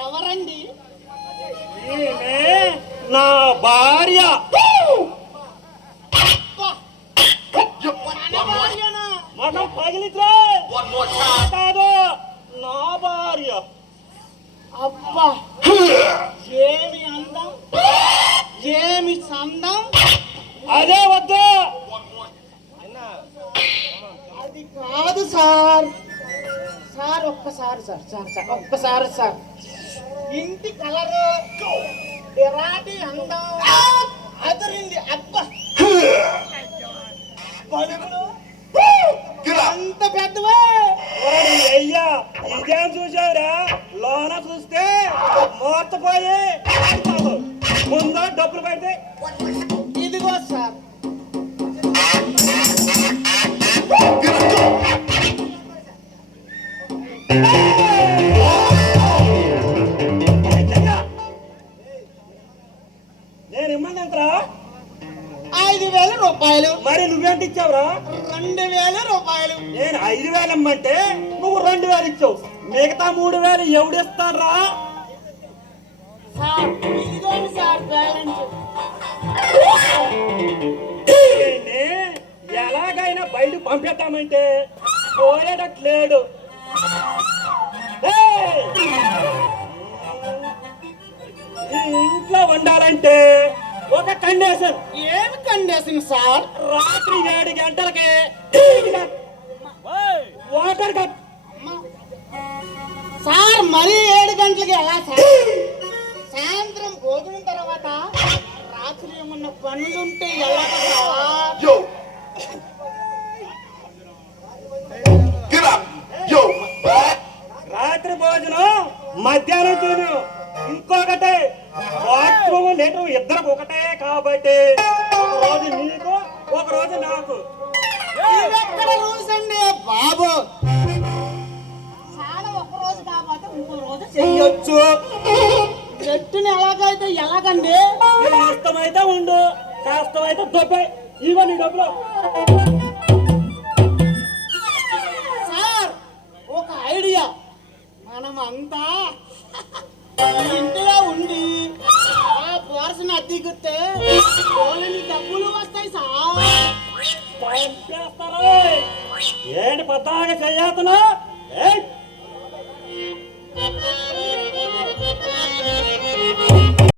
ఎవరండి? నా భార్య. మనం పగిలితే కాదు, నా భార్య. అబ్బా, ఏమి అందం, ఏమి సందం. అదే వద్దు. అది కాదు సార్. సార్ ఒక్కసారి సార్ సార్ సార్ ఒక్కసారి సార్. ఇంటి కలరు, ఎరాటి అందం అదిరింది. అబ్బా, పలుకులు అంత పెద్దవే. అయ్యా, ఇదేం చూసావురా? లోన చూస్తే మోర్తపోయి ముందు డబ్బులు పెడితే. ఇదిగో సార్. నేను ఇమ్మని ఎంతరా? 5,000 రూపాయలు. మరి నువ్వెంత ఇచ్చావురా? 2,000 రూపాయలు. నేను 5,000 ఇమ్మంటే నువ్వు 2,000 ఇచ్చావు. మిగతా 3,000 ఎవడిస్తారా? సార్ ఇదిగోండి సార్ బ్యాలెన్స్. ఎలాగైనా బయట పంపిద్దామంటే పోయేటట్లేడు. ఇంట్లో ఉండాలంటే ఒక కండిషన్. ఏమి కండిషన్ సార్? రాత్రి 7 గంటలకి వాటర్ కట్. సార్ మరి 7 గంటలకి ఎలా సార్? సాయంత్రం భోజనం తర్వాత రాత్రి ఏమన్నా పనులుంటే ఎలా సార్? రాత్రి భోజనం మధ్యాహ్నం తిను. ఇంకొకటి బాత్రూమ్ లీటర్ ఇద్దరు ఒకటే కాబట్టి ఒక రోజు నీకు ఒక రోజు నాకు. ఎక్కడ రూల్స్ అండి బాబు? చాలా ఒక రోజు కాబట్టి ఇంకో రోజు చెయ్యొచ్చు. చెట్టుని ఎలాగైతే ఎలాగండి? ఇష్టమైతే ఉండు, కష్టమైతే దొబ్బే. ఇవ్వండి డబ్బులు. సార్ ఒక ఐడియా. మనం అంతా ఇంటిలో ఉండి ఆ పోర్షన్ అద్దెకిస్తే కోళ్ళని డబ్బులు వస్తాయి సార్. ఏంటి పద్దాగా చెయ్యాతను?